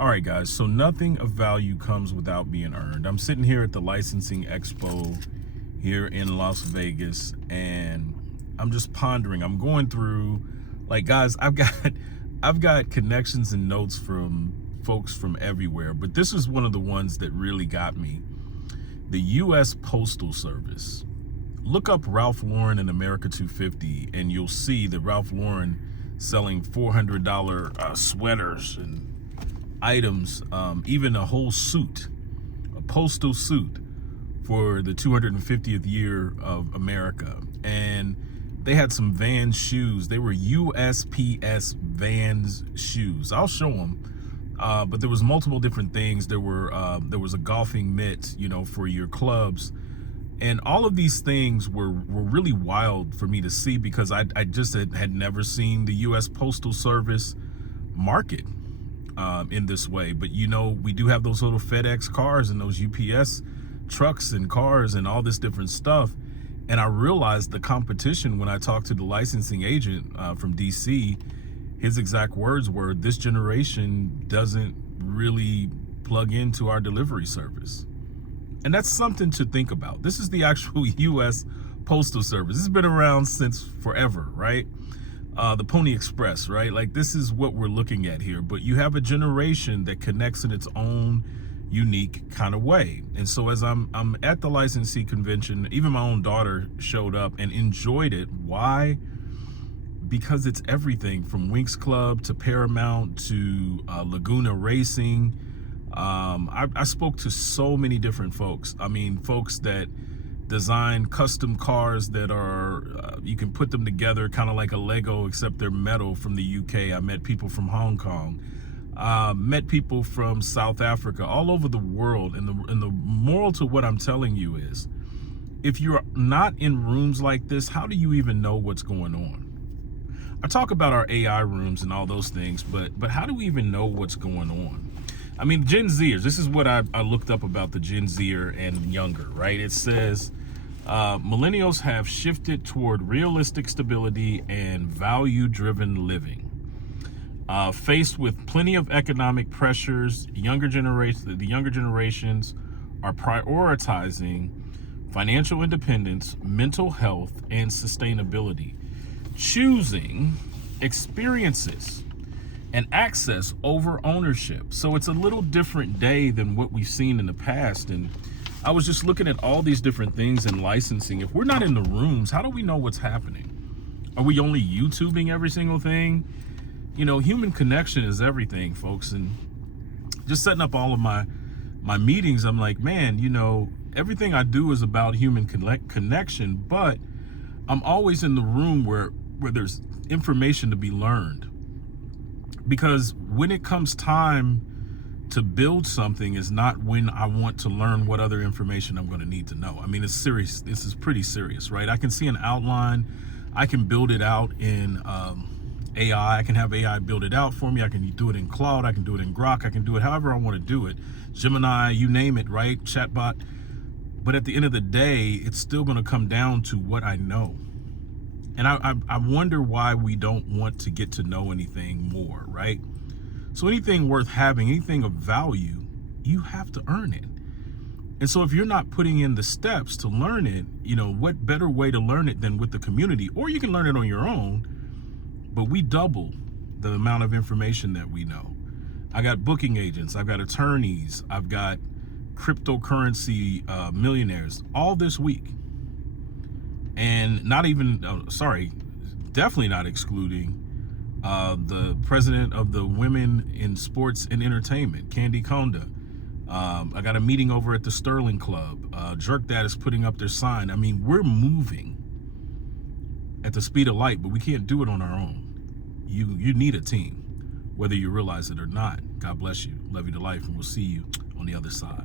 All right, guys, so nothing of value comes without being earned. I'm sitting here at the Licensing Expo here in Las Vegas, and I'm just pondering. I'm going through, like, guys, I've got connections and notes from folks from everywhere, but this is one of the ones that really got me. The U.S. Postal Service. Look up Ralph Lauren and America 250, and you'll see that Ralph Lauren selling $400 sweaters and items, even a whole suit, a postal suit for the 250th year of America. And they had some Vans shoes. They were USPS Vans shoes. I'll show them. But there was multiple different things. There was a golfing mitt, for your clubs. And all of these things were really wild for me to see, because I just had never seen the U.S. Postal Service market in this way. But we do have those little FedEx cars and those UPS trucks and cars and all this different stuff. And I realized the competition when I talked to the licensing agent from DC. His exact words were, this generation doesn't really plug into our delivery service. And that's something to think about. This is the actual U.S. Postal Service. It's been around since forever, right? The Pony Express, right? Like, this is what we're looking at here. But you have a generation that connects in its own unique kind of way. And so as I'm at the licensing convention, even my own daughter showed up and enjoyed it. Why? Because it's everything from Winx Club to Paramount to Laguna Racing. I spoke to so many different folks. I mean, folks that design custom cars that are, you can put them together kind of like a Lego, except they're metal, from the UK. I met people from Hong Kong, met people from South Africa, all over the world. And the moral to what I'm telling you is, if you're not in rooms like this, how do you even know what's going on? I talk about our AI rooms and all those things, but how do we even know what's going on? I mean, Gen Zers, this is what I looked up about the Gen Zer and younger, right? It says, millennials have shifted toward realistic stability and value-driven living. Faced with plenty of economic pressures, the younger generations are prioritizing financial independence, mental health, and sustainability, choosing experiences and access over ownership. So it's a little different day than what we've seen in the past. And I was just looking at all these different things in licensing. If we're not in the rooms, how do we know what's happening? Are we only YouTubing every single thing? Human connection is everything, folks. And just setting up all of my meetings, I'm like, man, everything I do is about human connection, but I'm always in the room where there's information to be learned. Because when it comes time to build something is not when I want to learn what other information I'm going to need to know. I mean, it's serious. This is pretty serious, right? I can see an outline. I can build it out in AI. I can have AI build it out for me. I can do it in Cloud. I can do it in Grok. I can do it however I want to do it. Gemini, you name it, right? Chatbot. But at the end of the day, it's still going to come down to what I know. And I wonder why we don't want to get to know anything more, right? So anything worth having, anything of value, you have to earn it. And so if you're not putting in the steps to learn it, what better way to learn it than with the community? Or you can learn it on your own, but we double the amount of information that we know. I got booking agents, I've got attorneys, I've got cryptocurrency millionaires all this week. And not even, definitely not excluding the president of the Women in Sports and Entertainment, Candy Conda. I got a meeting over at the Sterling Club. Jerk Dad is putting up their sign. I mean, we're moving at the speed of light, but we can't do it on our own. You need a team, whether you realize it or not. God bless you. Love you to life, and we'll see you on the other side.